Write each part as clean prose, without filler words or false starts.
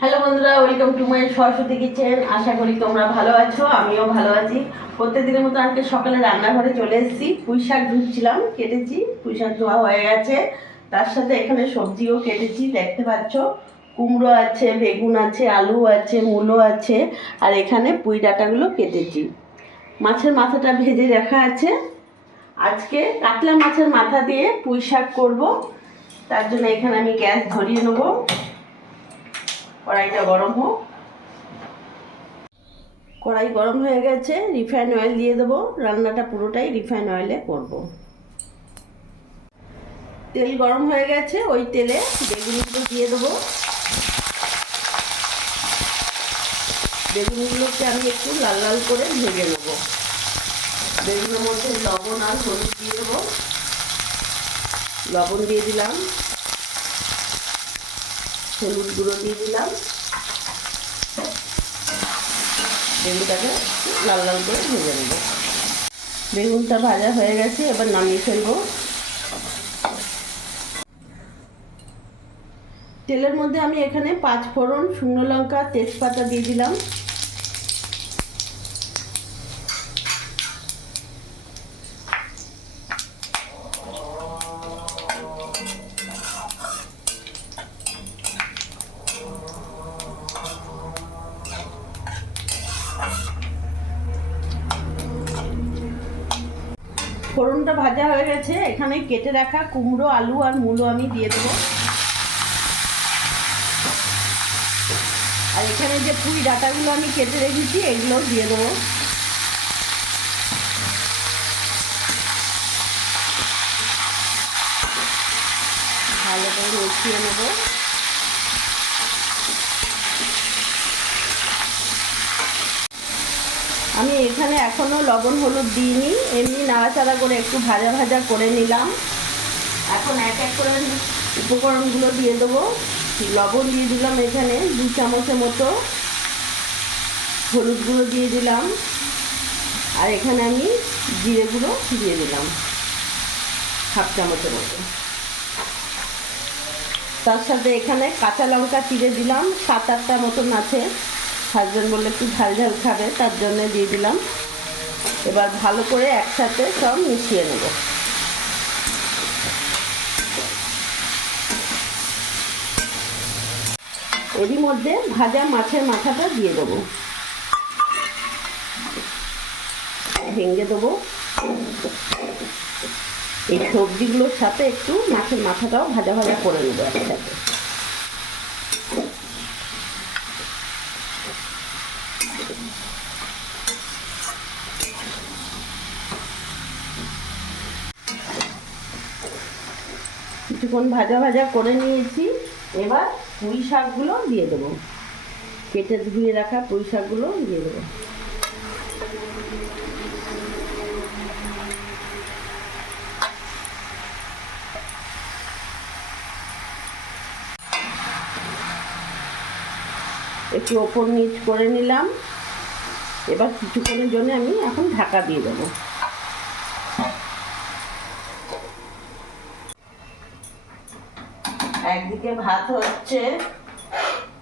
Hello বন্ধুরা, welcome to my Saraswati kitchen. আশা করি তোমরা ভালো আছো, আমিও ভালো আছি। প্রত্যেকদিনের মতো আজকে সকালে রান্নাঘরে চলে এসেছি। পুঁই শাক ধুচ্ছিলাম, কেটেছি, পুঁই শাক ধোয়া হয়ে গেছে। তার সাথে এখানে সবজিও কেটেছি, দেখতে পাচ্ছ। কুমড়ো আছে, বেগুন আছে, আলু আছে, মূলো আছে, আর এখানে পুঁই ডাঁটাগুলো কেটেছি। মাছের মাথাটা ভেজে রাখা আছে। আজকে কাতলা মাছের মাথা দিয়ে পুঁই শাক করবো। তার জন্য এখানে আমি গ্যাস ধরিয়ে নেবো। কড়াইটা গরম হোক। কড়াই গরম হয়ে গেছে, রিফাইন অয়েল দিয়ে দেবো। রান্নাটা পুরোটাই রিফাইন অয়েলে করব। তেল গরম হয়ে গেছে, ওই তেলে বেগুনগুলো দিয়ে দেবো। বেগুনগুলোকে আমি একটু লাল লাল করে ভেজে নেবো। বেগুনের মধ্যে লবণ আর হলুদ দিয়ে দেবো। লবণ দিয়ে দিলাম, হলুদ গুঁড়ো দিয়ে দিলাম। বেগুনটাকে লাল লাল করে ভেজে নেব। বেগুনটা ভাজা হয়ে গেছে, এবার নামিয়ে ফেলবো। তেলের মধ্যে আমি এখানে 5 ফোড়ন, শুকনো লঙ্কা, তেজপাতা দিয়ে দিলাম। ফোড়নটা ভাজা হয়ে গেছে, এখানে কেটে রাখা কুমড়ো, আলু আর মূলো আমি দিয়ে দেবো। আর এখানে যে পুঁই ডাঁটাগুলো আমি কেটে রেখেছি, এগুলোও দিয়ে দেবো। ভালো করে মিশিয়ে নেব। আমি এখানে এখনো লবণ হলুদ দিইনি, এমনি নাড়াচাড়া করে একটু ভাজা ভাজা করে নিলাম। এখন এক এক করে উপকরণগুলো দিয়ে দেবো। লবণ দিয়ে দিলাম এখানে 2 চামচের মতো, হলুদ গুঁড়ো দিয়ে দিলাম, আর এখানে আমি জিরে গুঁড়ো দিয়ে দিলাম 1/2 চামচের মতো। তার সাথে এখানে কাঁচা লঙ্কা চিড়ে দিলাম 7-8টা মতন আছে। হাজবেন্ড বললে একটু ঝাল ঝাল খাবে, তার জন্য দিয়ে দিলাম। এবার ভালো করে একসাথে সব মিশিয়ে নেব। এরই মধ্যে ভাজা মাছের মাথাটা দিয়ে দেবো, ভেঙে দেবো। এই সবজিগুলোর সাথে একটু মাছের মাথাটাও ভাজা ভাজা করে নেবো একসাথে। কিছুক্ষণ ভাজা ভাজা করে নিয়েছি। এবার পুঁই শাকগুলো দিয়ে দেবো, কেটে ধুয়ে রাখা পুঁই শাকগুলো দিয়ে দেবো। একটু ওপর নিচ করে নিলাম। এবার কিছুক্ষণের জন্য আমি এখন ঢাকা দিয়ে দেবো। একদিকে ভাত হচ্ছে,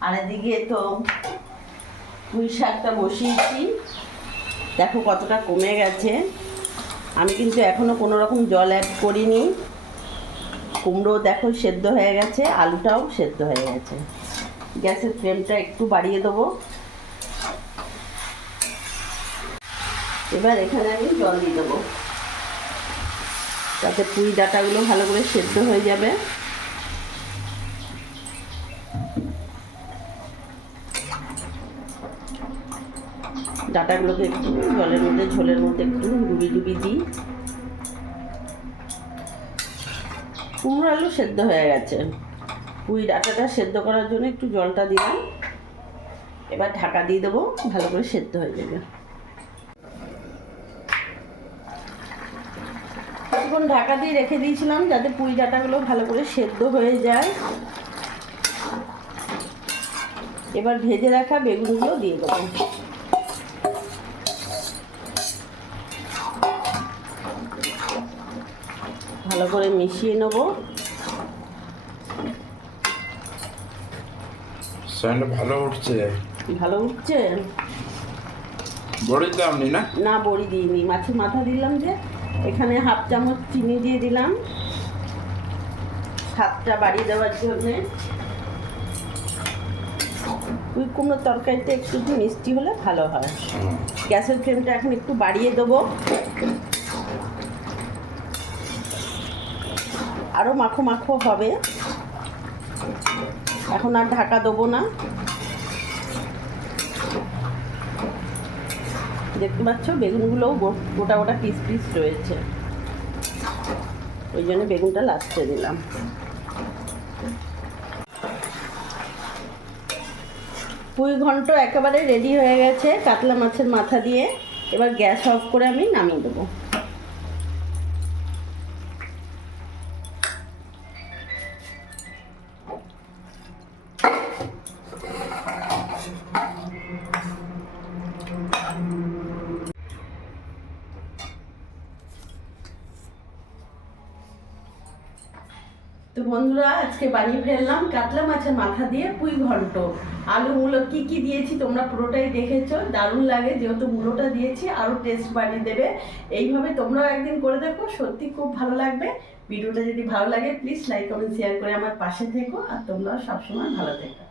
আর এদিকে তো পুঁই শাকটা বসিয়েছি। দেখো কতটা কমে গেছে। আমি কিন্তু এখনো কোনো রকম জল অ্যাড করিনি। কুমড়ো দেখো সেদ্ধ হয়ে গেছে, আলুটাও সেদ্ধ হয়ে গেছে। গ্যাসের ফ্লেমটা একটু বাড়িয়ে দেবো। এবার এখানে আমি জল দিয়ে দেবো, তাতে পুঁই ডাঁটাগুলো ভালো করে সেদ্ধ হয়ে যাবে। ডাঁটাগুলোকে একটু জলের মধ্যে, ঝোলের মধ্যে একটু ডুবি ডুবি দিই। কুমড়ো আলু সেদ্ধ হয়ে গেছে, পুঁই ডাঁটাটা সেদ্ধ করার জন্য একটু জলটা দিলাম। এবার ঢাকা দিয়ে দেবো, ভালো করে সেদ্ধ হয়ে যাবে। কিছুক্ষণ ঢাকা দিয়ে রেখে দিয়েছিলাম যাতে পুঁই ডাঁটাগুলো ভালো করে সেদ্ধ হয়ে যায়। এবার ভেজে রাখা বেগুনগুলো দিয়ে দেবো। ভালো করে মিশিয়ে নেব। সয়ানটা ভালো উঠছে। ভালো উঠছে। বড়ি দাওনি না? না, বড়ি দিইনি, মাছের মাথা দিলাম যে। এখানে হাফ চামচ চিনি দিয়ে দিলাম স্বাদটা বাড়িয়ে দেওয়ার জন্যে। পুঁই কুমড়োর তরকারিতে একটু মিষ্টি হলে ভালো হয়। গ্যাসের ফ্লেমটা এখন একটু বাড়িয়ে দেবো, আরও মাখো মাখো হবে। এখন আর ঢাকা দেবো না। দেখতে পাচ্ছ বেগুনগুলোও গোটা গোটা পিস পিস রয়েছে, ওই জন্য বেগুনটা লাস্টে দিলাম। পুঁই ঘন্ট একেবারে রেডি হয়ে গেছে কাতলা মাছের মাথা দিয়ে। এবার গ্যাস অফ করে আমি নামিয়ে দেবো। তো বন্ধুরা, আজকে বানিয়ে ফেললাম কাতলা মাছের মাথা দিয়ে পুঁই ঘন্ট। আলু মূলো কি কি দিয়েছি তোমরা পুরোটাই দেখেছো। দারুণ লাগে, যেহেতু মূলোটা দিয়েছি আরও টেস্ট বাড়িয়ে দেবে। এইভাবে তোমরাও একদিন করে দেখো, সত্যি খুব ভালো লাগবে। ভিডিওটা যদি ভালো লাগে প্লিজ লাইক কমেন্ট শেয়ার করে আমার পাশে থেকো, আর তোমরাও সবসময় ভালো থেকো।